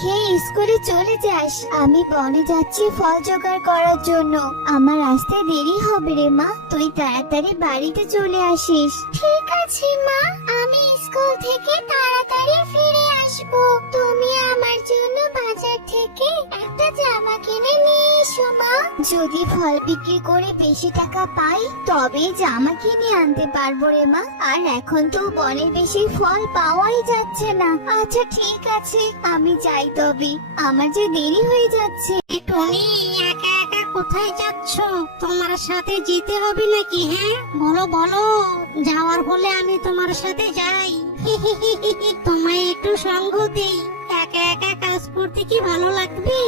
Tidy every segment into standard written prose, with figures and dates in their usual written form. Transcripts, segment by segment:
খেয়ে স্কুলে চলে যাস। আমি বনে যাচ্ছি ফল জোগাড় করার জন্য। আমার আসতে দেরি হবে রে মা, তুই তাড়াতাড়ি বাড়িতে চলে আসিস। ঠিক আছে মা, আমি স্কুল থেকে তাড়াতাড়ি ফিরে আসবো। তুমি আমার জন্য বাজার থেকে একটা জামা কিনে নিয়ে এসো মা। যদি ফল বিক্রি করে বেশি টাকা পাই তবে জামা কিনে আনতে পারবো রে মা। আর এখন তো বনে বেশি ফল পাওয়াই যাচ্ছে না। আচ্ছা ঠিক আছে, আমি যাই তবে, আমার যে দেরি হয়ে যাচ্ছে। টনি, একা একা কোথায় যাচ্ছ? তোমার সাথে যেতে হবে নাকি? হ্যাঁ বলো বলো, যাওয়ার হলে আমি তোমার সাথে যাই। তোমায় একটু সঙ্গ দেই, একা একা কাজ করতে কি ভালো লাগবে?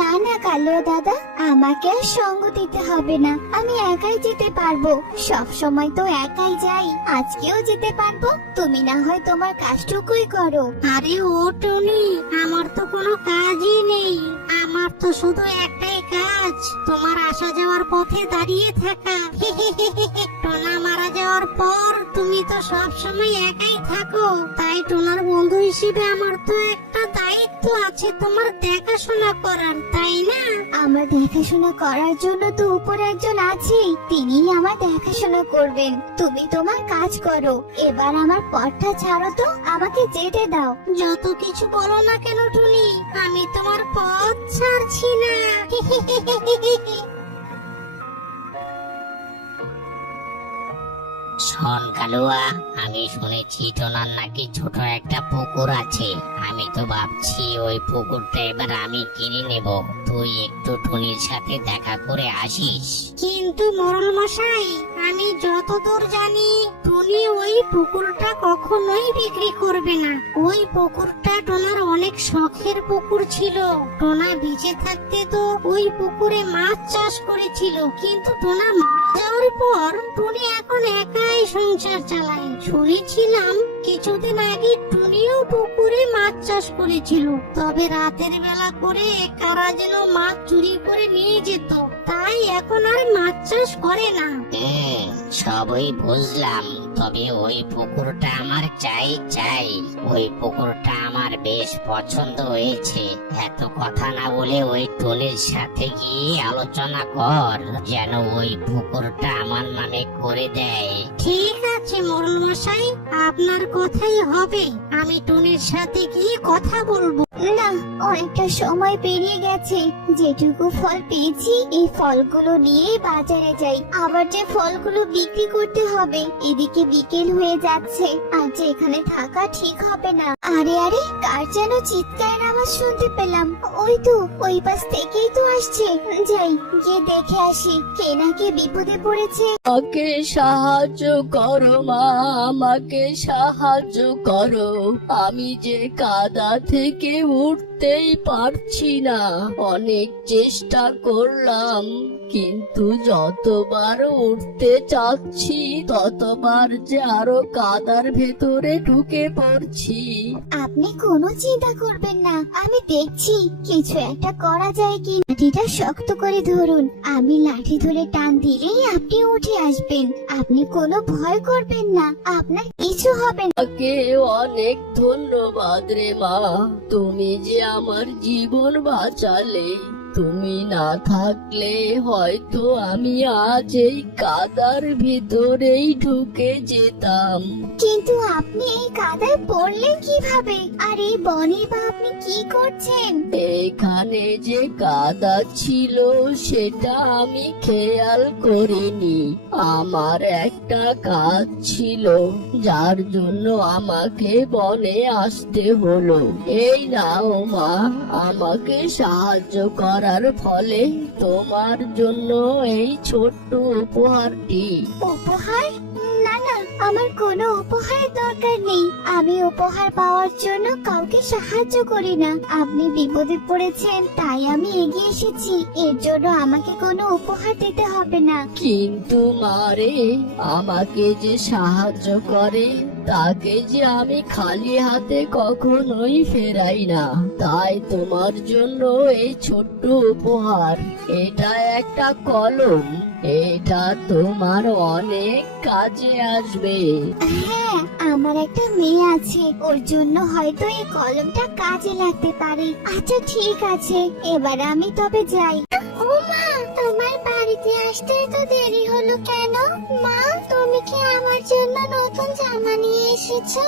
না না কালুয়া দাদা, আমাকে আর সঙ্গ দিতে হবে না, আমি একাই যেতে পারবো। সব সময় তো একাই যাই, আজকেও যেতে পারবো। তুমি না হয় তোমার কাজটুকুই করো। আরে ও টনি, আমার তো কোনো কাজই নেই। আমার তো শুধু একটাই কাজ, তোমার আসা যাওয়ার পথে দাঁড়িয়ে থাকা। টোনা মারা যাওয়ার পর তুমি তো সব সময় একাই থাকো, তাই টোনার বন্ধু হিসেবে আমার তো একটা দায়িত্ব আছে তোমার দেখাশোনা করার, তাই না? আমার দেখাশোনা করার জন্য তো উপরে একজন আছেই, তিনিই আমার দেখাশোনা করবেন। তুমি তোমার কাজ করো, এবার আমার পথটা ছাড়ো তো, আমাকে যেতে দাও। যত কিছু বলো না কেন টুনি, আমি তোমার পথ ছাড়ছি না। শোন কালুয়া, আমি শুনেছি টোনার নাকি ছোট একটা পুকুর আছে। আমি তো ভাবছি ওই পুকুরটা এবার আমি কিনে নেব। তুই একটু টুনির সাথে দেখা করে আসিস। কিন্তু মোড়ল মশাই, আমি যতদূর জানি টুনি ওই পুকুরটা কখনোই বিক্রি করবে না। ওই পুকুরটা টোনার অনেক শখের পুকুর ছিল। টোনা বেঁচে থাকতে তো ওই পুকুরে মাছ চাষ করেছিল, কিন্তু টোনা মারা যাওয়ার পর টুনি এখন একাই সংসার চালায়। শুনেছিলাম কিছুদিন আগে টুনিও পুকুরে মাছ চাষ করেছিল, তবে রাতের বেলা করে কারা যেন মাছ চুরি করে নিয়ে যেত, তাই এখন আর মাছ চাষ করে না। সবই বুঝলাম, তবে ওই পুকুরটা আমার চাই চাই। ওই পুকুরটা আমার বেশ পছন্দ হয়েছে। এত কথা না বলে ওই টুনির সাথে গিয়ে আলোচনা কর, যেন ওই পুকুরটা আমার নামে করে দেয়। ঠিক আছে মোড়ল মশাই, আপনার কথাই হবে। আমি টুনির সাথে গিয়ে কথা বলবো। না, অনেকটা সময় পেরিয়ে গেছে। যেটুকু ফল পেয়েছি এই ফলগুলো নিয়ে বাজারে যাই, আবার যে ফলগুলো বিক্রি করতে হবে। এদিকে বিকেল হয়ে যাচ্ছে, আর যে এখানে থাকা ঠিক হবে না। আরে আরে, কার যেন চিৎকারের আওয়াজ শুনতে পেলাম। ওই তো, ওই পাশ থেকেই তো আসছে। যাই, গিয়ে দেখে আসি কে না কে বিপদে পড়েছে। আমাকে সাহায্য করো মা, আমাকে সাহায্য করো। আমি যে কাদা থেকে উঠতেই পারছি না। অনেক চেষ্টা করলাম, কিন্তু যতবার উঠতে চাচ্ছি ততবার যে আরো কাদার ভেতরে ঢুকে পড়ছি। আপনি কোনো চিন্তা করবেন না, আমি দেখছি কিছু একটা করা যায় কি। লাঠিটা শক্ত করে ধরুন, আমি লাঠি ধরে টান দিলেই আপনি উঠে আসবেন। আপনি কোনো ভয় করবেন না, আপনার কিছু হবে না। তোমাকে অনেক ধন্যবাদ রে মা, তুমি যে আমার জীবন বাঁচালে। তুমি না থাকলে হয়তো আমি আজ এই কাদার ভিতরেই ঢুকে যেতাম। কিন্তু আপনি এই কাদায় পড়লেন কিভাবে? আর এই বনে বা আপনি কি করছেন? এখানে যে কাদা ছিল সেটা আমি খেয়াল করিনি। আমার একটা কাজ ছিল, যার জন্য আমাকে বনে আসতে হলো। এই নাও মা, আমাকে সাহায্য করার ফলে তোমার জন্য এই ছোট্ট উপহারটি। উপহার? না না, আমার কোনো উপহারের দরকার নেই। আমি উপহার পাওয়ার জন্য কাউকে সাহায্য করি না। আপনি বিপদে পড়েছেন তাই আমি এগিয়ে এসেছি, এর জন্য আমাকে কোনো উপহার দিতে হবে না। কিন্তু মারে, আমাকে যে সাহায্য করে তাকে যে আমি খালি হাতে কখনোই ফেরাই না। তাই তোমার জন্য এই ছোট্ট উপহার, এটা একটা কলম। এটা তোমার অনেক কাজে আসবে। হ্যাঁ, আমার একটা মেয়ে আছে, ওর জন্য হয়তো এই কলমটা কাজে লাগতে পারে। আচ্ছা ঠিক আছে, এবার আমি তবে যাই। ও মা, তোমার বাড়িতে আসতে তো দেরি হলো কেন? মা, তুমি কি আমার জন্য নতুন জামা নিয়ে এসেছো?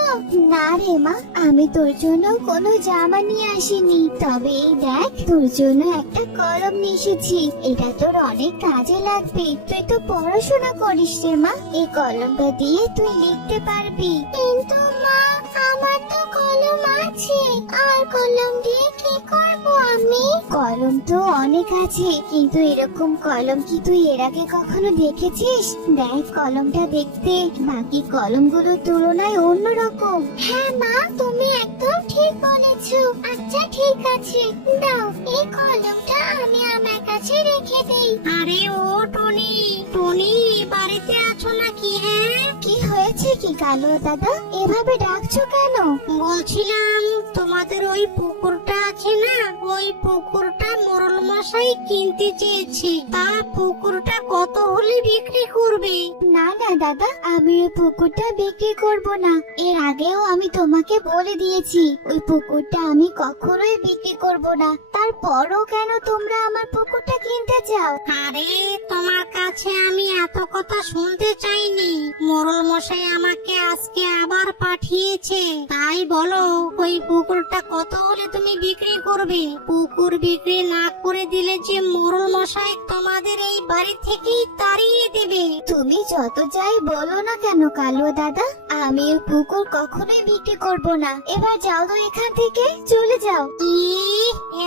না রে মা, আমি তোর জন্য কোনো জামা নিয়ে আসিনি, তবে এই দেখ তোর জন্য একটা কলম নিয়ে এসেছি। এটা তোর অনেক কাজে লাগবে। তুই তো পড়াশোনা করিস রে মা, এই কলমটা দিয়ে তুই লিখতে পারবি। কিন্তু মা, আমার তো কলম আছে, আর কলম দিয়ে কি করব আমি? কলম তো অনেক আছে, কিন্তু এরকম কলম কি তুই এর আগে কখনো দেখেছিস? দেখ, কলমটা দেখতে বাকি কলমগুলোর তুলনায় অন্যরকম। হ্যাঁ মা, তুমি একদম ঠিক বলেছো। আচ্ছা ঠিক আছে, দাও এই কলমটা আমি আমার কাছে রেখে দেই। আরে ও টনি, টনি বাড়িতে আছো নাকি? হ্যাঁ, কি হয়েছে কি কালো দাদা, এভাবে ডাকছো কেন? বলছিলাম তোমাদের ওই পুকুরটা আছে না, ওই পুকুরটা মোড়ল মশাই কিনতে চেয়েছে। তা পুকুরটা কত হলে বিক্রি করবে? না না দাদা, আমি ওই পুকুরটা বিক্রি করব না। এর আগেও আমি তোমাকে বলে দিয়েছি ওই পুকুরটা আমি কখনোই বিক্রি করব না। তারপরও কেন তোমরা আমার পুকুরটা কিনতে চাও? আরে তোমার কাছে আমি এত কথা শুনতে চাইনি। মোড়ল মশাই আমাকে আজকে আবার পাঠিয়েছে। তাই বলো, ওই পুকুরটা কত হলে তুমি বিক্রি করবে? পুকুর বিক্রি না করে দিলে যে মোড়ল মশাই তোমাদের এই বাড়ি থেকেই তাড়িয়ে দেবে। তুমি যত যাই বলো না কেন কালো দাদা, আমি ওই পুকুর কখনোই বিক্রি করব না। এবার যাও তো এখান থেকে, চলে যাও। কি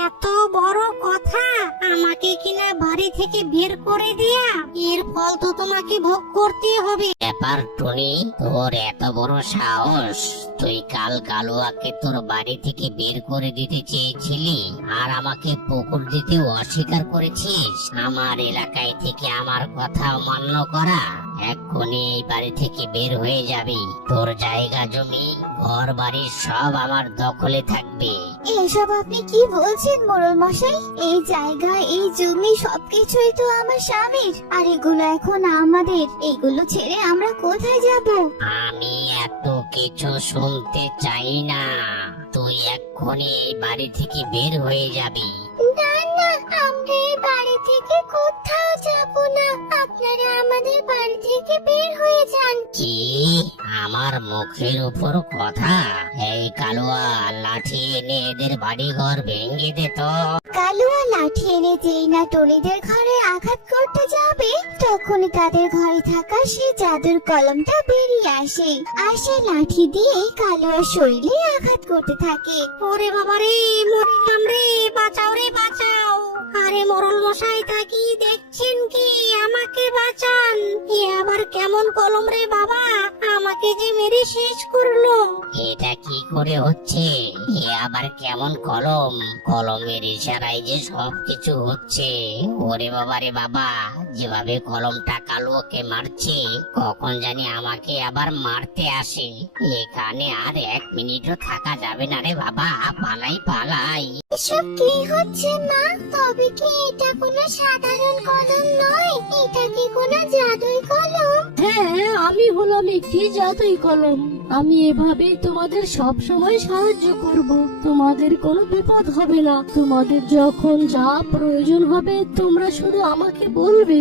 এত বড় কথা, আমাকে কিনা বাড়ি থেকে বের করে দেয়া? এর ফল তো তোমাকে ভোগ করতে হবে। ব্যাপার টনি, তোর এত বড় সাহস! তুই কাল কালুয়াকে তোর বাড়ি থেকে বের করে দিতে চেয়েছিলি, আর আমাকে পুকুর দিতে অস্বীকার করেছিস। আমার এলাকায় থেকে আমার কথা অমান্য করা, এক্ষুনি এই বাড়ি থেকে বের হয়ে যাবি। তোর জায়গা জমি ঘর বাড়ি সব আমার দখলে থাকবে। এসব আপনি কি বলছেন মোড়ল মশাই? এই জায়গা, এই জমি সবকিছুই তো আমার স্বামীর, আর এগুলো এখন আমাদের। এগুলো ছেড়ে আমরা কোথায় যাব? আমি এত কিছু শুনতে চাই না, তুই এক্ষুনি এই বাড়ি থেকে বের হয়ে যাবি। না না, আমরা এই বাড়ি থেকে কোথাও যাব না। আপনারা আমাদের বাড়ি থেকে বের হয়ে যান। কি আমার মুখের উপর কথা? এই কালুয়া, লাঠি এনে এদের বাড়ি ঘর ভেঙে দে তো। কালুয়া লাঠি এনে যেই না টনিদের ঘরে আঘাত করতে যাবে, তখনই তাদের ঘরে থাকা সেই জাদুর কলমটা বেরিয়ে আসে, আর সেই লাঠি দিয়ে কালুয়ার শরীরে আঘাত করতে থাকে। ওরে বাবা রে, মরলাম রে, বাঁচাও রে বাঁচাও। আরে মোড়ল মশাই, তাকিয়ে দেখছেন কি? আমাকে বাঁচান। এ আবার কেমন কলম রে বাবা, আমাকে যে মেরে শেষ করলো। এটা কি করে হচ্ছে? এ আবার কেমন কলম? কলমের ইশারায় যে সবকিছু হচ্ছে। ওরে বাবা রে বাবা, যেভাবে কলমটা কালুকে মারছে, কখন জানি আমাকে আবার মারতে আসে। এখানে আর এক মিনিটও থাকা যাবে না রে বাবা, পালাই পালাই। এসব কি হচ্ছে মা? তবে কি এটা কোনো সাধারণ কলম নয়? এটা কি কোনো জাদুই কলম? হ্যাঁ, আমি হলাম একটি জাদুই কলম। আমি এভাবেই তোমাদের সব সময় সাহায্য করব। তোমাদের কোনো বিপদ হবে না। তোমাদের যখন যা প্রয়োজন হবে তোমরা শুধু আমাকে বলবে।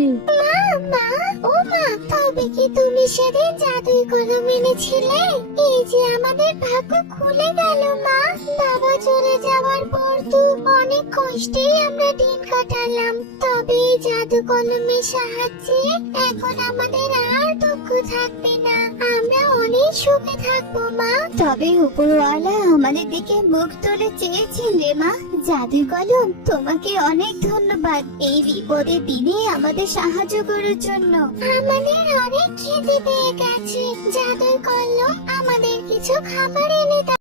মা, ও মা, তবে কি তুমি সেদিন জাদুই কলম এনেছিলে? এই যে আমাদের ভাগ্য খুলে গেল মা। বাবা চলে যাওয়ার পর তো অনেক কষ্টেই আমরা দিন কাটালাম, তবে এই জাদু কলমের সাহায্যে এখন আমাদের আর দুঃখ থাকবে না। আমরা অনেক সুখে থাকবো মা। তবে উপরওয়ালা আমাদের দিকে মুখ তুলে চেয়েছেন রে মা। জাদুই কলম, তোমাকে অনেক ধন্যবাদ এই বিপদের দিনে আমাদের সাহায্য করার জন্য। আমাদের অনেক খিদে পেয়ে গেছে, জাদুই কলম আমাদের কিছু খাবার এনে দাও।